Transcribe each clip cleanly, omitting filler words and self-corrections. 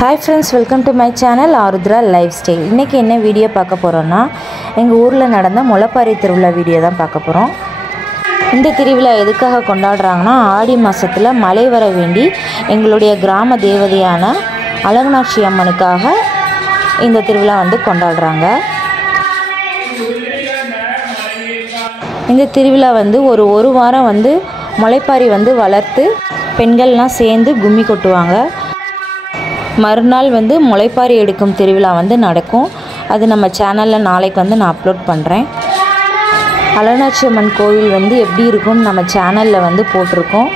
Hi friends, welcome to my channel Arudra Lifestyle. இன்னைக்கு என்ன video பார்க்க போறோம்னா எங்க ஊர்ல நடந்த முளைப்பாரி திருவிழா வீடியோ தான் பார்க்க போறோம். இந்த திருவிழா எதுக்காக கொண்டாடுறாங்கன்னா ஆடி மாசத்துல மழை வர வேண்டி எங்களுடைய கிராம தேவதையான அழகுநாச்சி அம்மனுக்காக இந்த திருவிழா வந்து கொண்டாடுறாங்க. இந்த திருவிழா வந்து ஒரு வாரம் வந்து முளைப்பாரி வந்து வளர்த்து பெண்கள்லாம் சேர்ந்து கும்மி கொட்டுவாங்க. மறுநாள் வந்து முளைப்பாரி எடுக்கும் திருவிழா வந்து நடக்கும். அது நம்ம சேனலில் நாளைக்கு வந்து நான் அப்லோட் பண்ணுறேன். அழகுநாச்சி அம்மன் கோவில் வந்து எப்படி இருக்கும்னு நம்ம சேனலில் வந்து போட்டிருக்கோம்.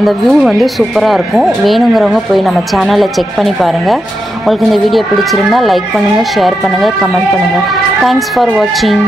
அந்த வியூ வந்து சூப்பராக இருக்கும். வேணுங்கிறவங்க போய் நம்ம சேனலில் செக் பண்ணி பாருங்கள். உங்களுக்கு இந்த வீடியோ பிடிச்சிருந்தா லைக் பண்ணுங்கள், ஷேர் பண்ணுங்கள், கமெண்ட் பண்ணுங்கள். தேங்க்ஸ் ஃபார் வாட்சிங்.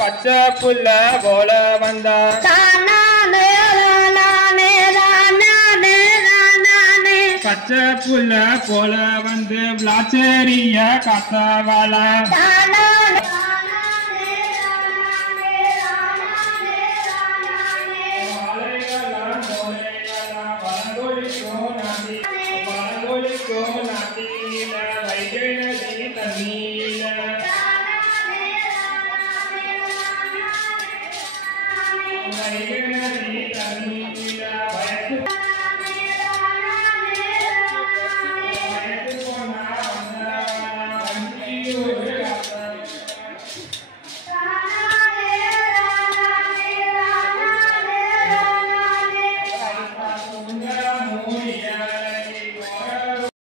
பச்சை புல்ல போல வந்தா பச்சை புல்ல போல வந்து விளாச்சேரிய காத்தவாள